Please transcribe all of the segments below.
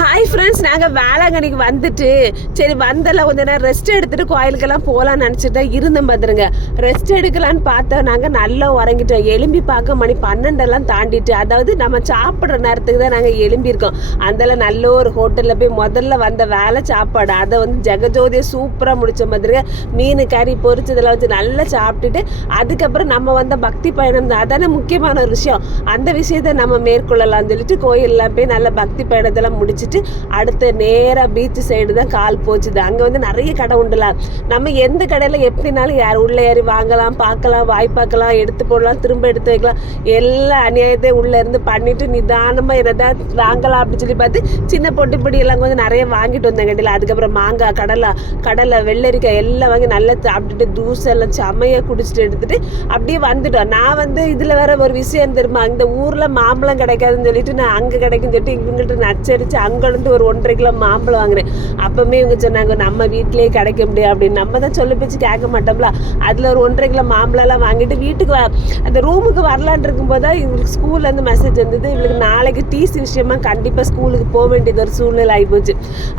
Hi friends, நாங்கள் வேளாங்கண்ணிக்கு வந்துட்டு சரி வந்தெல்லாம் கொஞ்ச நேரம் ரெஸ்ட் எடுத்துட்டு கோயிலுக்கெல்லாம் போகலான்னு நினச்சிட்டு இருந்தோம். பார்த்துருங்க, ரெஸ்ட் எடுக்கலான்னு பார்த்தா நாங்கள் நல்லா உறங்கிட்டோம். எலும்பி பார்க்க மணி 12 தாண்டிட்டு, அதாவது நம்ம சாப்பிட்ற நேரத்துக்கு தான் நாங்கள் எழும்பியிருக்கோம். அதெல்லாம் நல்ல ஒரு ஹோட்டலில் போய் முதல்ல வந்த வேலை சாப்பாடு, அதை வந்து ஜெகஜோதியை சூப்பராக முடிச்ச மாதிரி மீன் கறி பொரிச்சதெல்லாம் வச்சு நல்லா சாப்பிட்டுட்டு அதுக்கப்புறம் நம்ம வந்த பக்தி பயணம் தான். அதானே முக்கியமான ஒரு விஷயம். அந்த விஷயத்தை நம்ம மேற்கொள்ளலாம்னு சொல்லிட்டு கோயிலெலாம் போய் நல்ல பக்தி பயணத்தெல்லாம் முடிச்சுட்டு அடுத்த நேராக பீச் சைடு தான் கால் போச்சுது. அங்கே வந்து நிறைய கடை உண்டுலாம். நம்ம எந்த கடையில் எப்படினாலும் யார் உள்ளே ஏறி வாங்கலாம், பார்க்கலாம், வாய்ப்பாக்கலாம், எடுத்து போடலாம், திரும்ப எடுத்து வைக்கலாம். எல்லா அநியாயத்தையும் உள்ளே இருந்து பண்ணிட்டு நிதானமாக எதாவது வாங்கலாம் அப்படின்னு சொல்லி பார்த்து சின்ன பொட்டி எல்லாம் கொஞ்சம் நிறைய வாங்கிட்டு வந்தேன் கடையில். அதுக்கப்புறம் மாங்காய், கடலை, வெள்ளரிக்காய் எல்லாம் வாங்கி நல்லா சாப்பிட்டுட்டு ஜூஸ் எல்லாம் செம்மையாக குடிச்சிட்டு எடுத்துட்டு அப்படியே வந்துட்டோம். நான் வந்து இதில் வேற ஒரு விஷயம் தெரியுமா, இந்த ஊரில் மாம்பழம் கிடைக்காதுன்னு சொல்லிட்டு நான் அங்கே கிடைக்குன்னு சொல்லிட்டு இவங்கள்ட்ட நச்சரிச்சு அங்கேருந்து ஒரு 1.5 கிலோ மாம்பழம் வாங்கினேன். அப்பவுமே இவங்க சொன்னாங்க நம்ம வீட்டிலேயே கிடைக்க முடியாது அப்படின்னு. நம்ம தான் சொல்ல பேச்சு கேட்க மாட்டோம்ல. அதில் ஒரு 1.5 கிலோ மாம்பழம்லாம் வாங்கிட்டு வீட்டுக்கு அந்த ரூமுக்கு வரலான் இருக்கும்போது தான் இவங்களுக்கு ஸ்கூல்லேருந்து மெசேஜ் வந்தது, இவங்களுக்கு நாளைக்கு டிசி விஷயமா கண்டிப்பாக ஸ்கூலுக்கு போக வேண்டியது ஒரு சூழ்நிலை ஆகிப்போச்சு.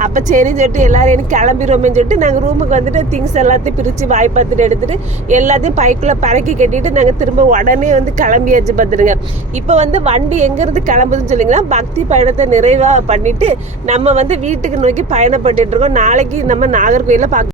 அப்போ சரின்னு சொல்லிட்டு எல்லாரும் எனக்கு கிளம்பிடுவோமேன்னு சொல்லிட்டு நாங்கள் ரூமுக்கு வந்துட்டு திங்ஸ் எல்லாத்தையும் பிரித்து வாய் பார்த்துட்டு எடுத்துட்டு எல்லாத்தையும் பைக்குள்ளே பறக்கி கட்டிட்டு நாங்கள் திரும்ப உடனே வந்து கிளம்பியாச்சு. பார்த்துருங்க, இப்போ வந்து வண்டி எங்கேருந்து கிளம்புதுன்னு சொல்லிங்கன்னா பக்தி பயணத்தை நிறைவாக பண்ணிட்டு நம்ம வந்து வீட்டுக்கு நோக்கி பயணப்பட்டு இருக்கோம். நாளைக்கு நம்ம நாகர்கோயிலில் பார்க்க